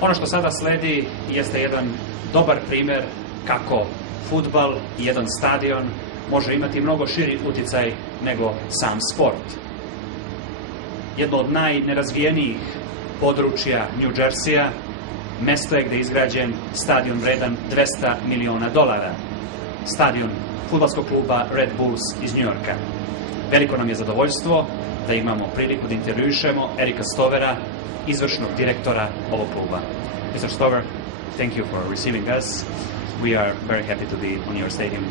Ono što sada sledi jeste jedan dobar primjer kako fudbal i jedan stadion može imati mnogo širi utjecaj nego sam sport. Jedno od najnerazvijenijih područja New Jerseya, mesto je gdje je izgrađen stadion vredan $200 miliona. Stadion fudbalskog kluba Red Bulls iz New Yorka. Veliko nam je zadovoljstvo da imamo priliku da intervjušemo Erika Stovera, izvršnog direktora ovog kluba. Mr. Stover, thank you for receiving us. We are very happy to be on your stadium.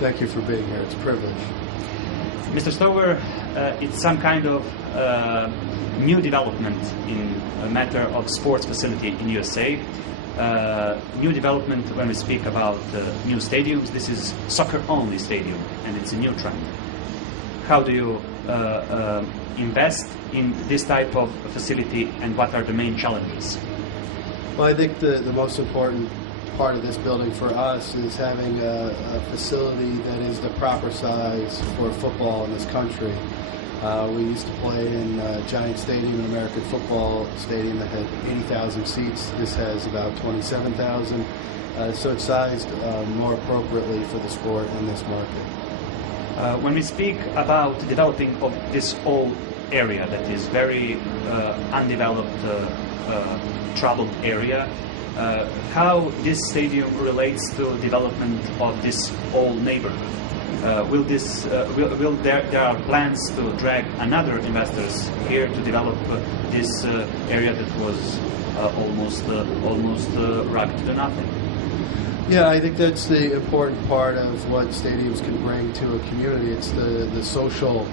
Thank you for being here. It's a privilege. Mr. Stover, it's some kind of new development in a matter of sports facility in USA. New development when we speak about new stadiums. This is soccer-only stadium, and it's a new trend. How do you invest in this type of facility, and what are the main challenges? Well, I think the most important part of this building for us is having a facility that is the proper size for football in this country. We used to play in Giant Stadium, an American football stadium that had 80,000 seats. This has about 27,000, so it's sized more appropriately for the sport in this market. When we speak about developing of this whole area that is very undeveloped, troubled area, how this stadium relates to development of this whole neighborhood? Will there are plans to drag another investors here to develop this area that was almost rugged to nothing? Yeah, I think that's the important part of what stadiums can bring to a community. It's the social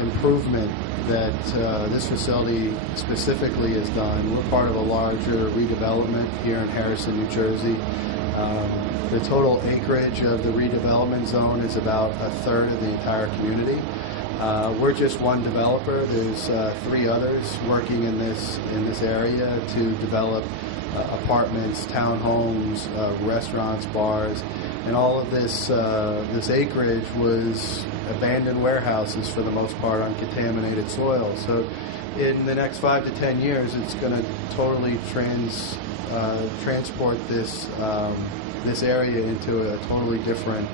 improvement that this facility specifically has done. We're part of a larger redevelopment here in Harrison, New Jersey. The total acreage of the redevelopment zone is about a third of the entire community. We're just one developer. There's 3 others working in this area to develop apartments, townhomes, restaurants, bars, and all of this acreage was abandoned warehouses for the most part on contaminated soil. So in the next 5 to 10 years, it's going to totally transport this area into a totally different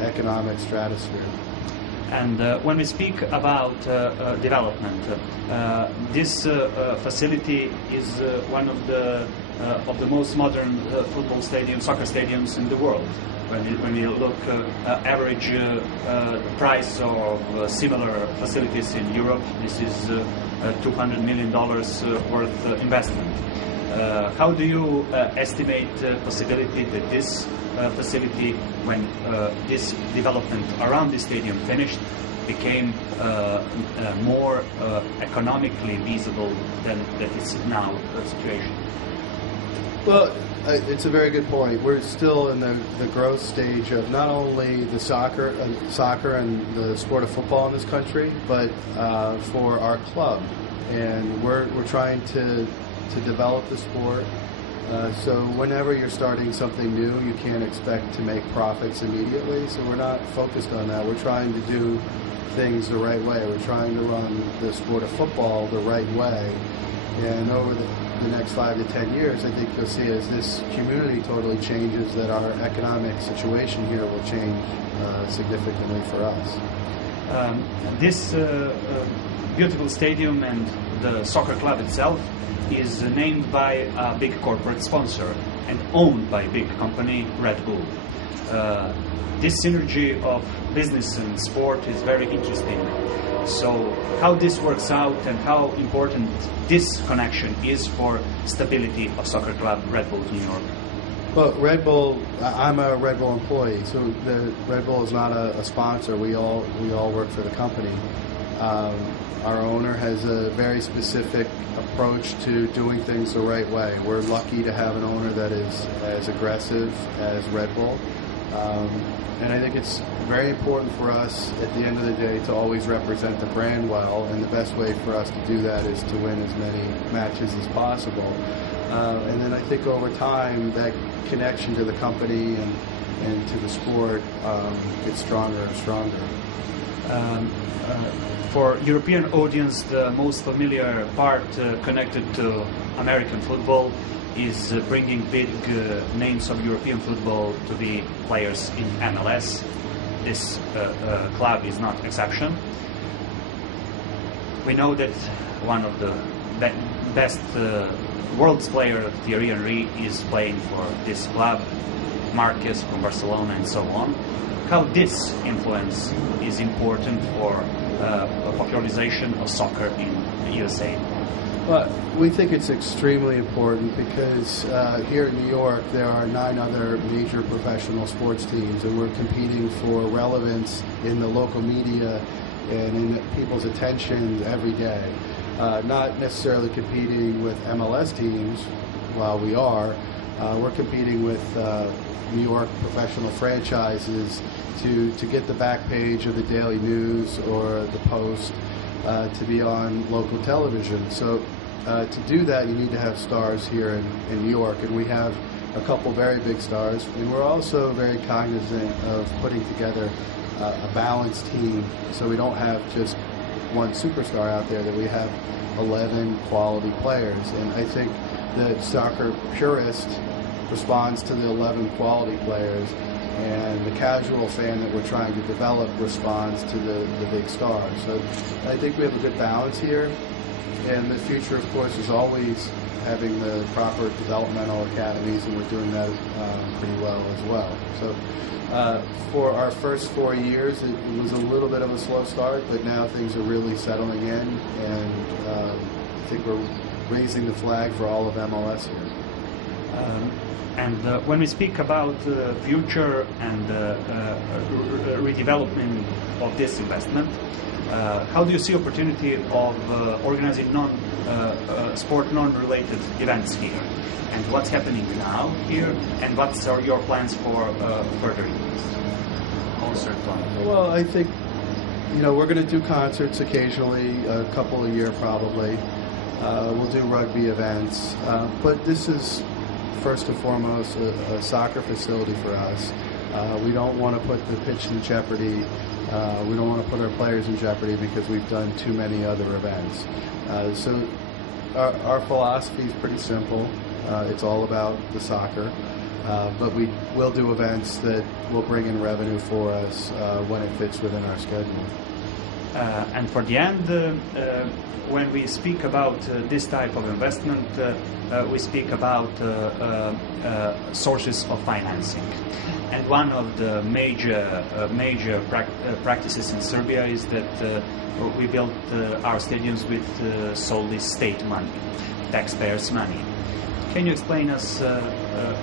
economic stratosphere. And when we speak about development, this facility is one of the most modern football stadiums, soccer stadiums in the world. When you look average price of similar facilities in Europe, this is $200 million worth investment. How do you estimate the possibility that this facility, when this development around the stadium finished, became more economically feasible than that is now the situation? Well, it's a very good point. We're still in the growth stage of not only the soccer and the sport of football in this country, but for our club. And we're trying to develop the sport. So whenever you're starting something new, you can't expect to make profits immediately. So we're not focused on that. We're trying to do things the right way. We're trying to run the sport of football the right way. And over the next 5 to 10 years, I think you'll see as this community totally changes that our economic situation here will change significantly for us. This beautiful stadium and the soccer club itself is named by a big corporate sponsor and owned by a big company, Red Bull. This synergy of business and sport is very interesting. So how this works out and how important this connection is for stability of soccer club Red Bull New York? Well, Red Bull, I'm a Red Bull employee, so the Red Bull is not a sponsor. We all work for the company. Our owner has a very specific approach to doing things the right way. We're lucky to have an owner that is as aggressive as Red Bull. And I think it's very important for us at the end of the day to always represent the brand well, and the best way for us to do that is to win as many matches as possible. And then I think over time that connection to the company and to the sport gets stronger and stronger. For European audience, the most familiar part connected to American football is bringing big names of European football to be players in MLS. This club is not exception. We know that one of the best world's player, Thierry Henry, is playing for this club, Marquez from Barcelona and so on. How this influence is important for popularization of soccer in the USA? Well, we think it's extremely important because here in New York there are 9 other major professional sports teams, and we're competing for relevance in the local media and in people's attention every day. Not necessarily competing with MLS teams, while we are. We're competing with New York professional franchises to get the back page of the Daily News or the Post, to be on local television. So to do that, you need to have stars here in New York, and we have a couple very big stars. And we're also very cognizant of putting together a balanced team, so we don't have just one superstar out there, that we have 11 quality players. And I think the soccer purist responds to the 11 quality players, and the casual fan that we're trying to develop responds to the big stars. So I think we have a good balance here, and the future, of course, is always having the proper developmental academies, and we're doing that pretty well as well. So for our first 4 years, it was a little bit of a slow start, but now things are really settling in, and I think we're raising the flag for all of MLS here. And when we speak about the future and redevelopment of this investment, how do you see opportunity of organizing sport non-related events here? And what's happening now here? And what are your plans for further concert? Well, I think we're going to do concerts occasionally, a couple a year probably. We'll do rugby events, but this is first and foremost a soccer facility for us. We don't want to put the pitch in jeopardy. We don't want to put our players in jeopardy because we've done too many other events. So our philosophy is pretty simple. It's all about the soccer, but we will do events that will bring in revenue for us when it fits within our schedule. And for the end, when we speak about this type of investment, we speak about sources of financing. And one of the major practices in Serbia is that we built our stadiums with solely state money, taxpayers' money. Can you explain us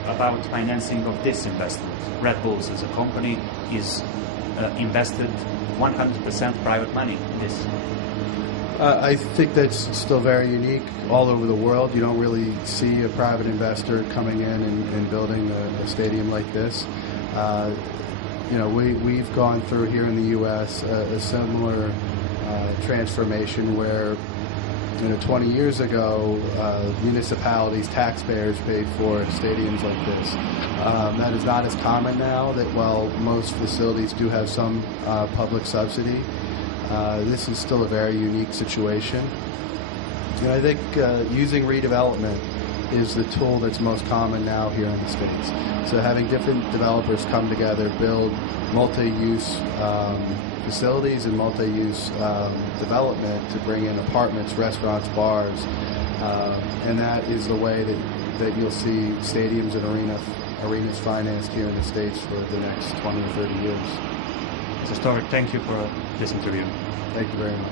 about financing of this investment? Red Bulls as a company is invested 100% private money in this. I think that's still very unique all over the world. You don't really see a private investor coming in and building a stadium like this. We've gone through here in the U.S. a similar transformation where 20 years ago, municipalities, taxpayers paid for stadiums like this. That is not as common now, that while most facilities do have some public subsidy, this is still a very unique situation. And I think using redevelopment is the tool that's most common now here in the States. So having different developers come together, build multi-use facilities and multi-use development to bring in apartments, restaurants, bars, and that is the way that you'll see stadiums and arenas financed here in the States for the next 20 or 30 years. Mr. Stover, thank you for this interview. Thank you very much.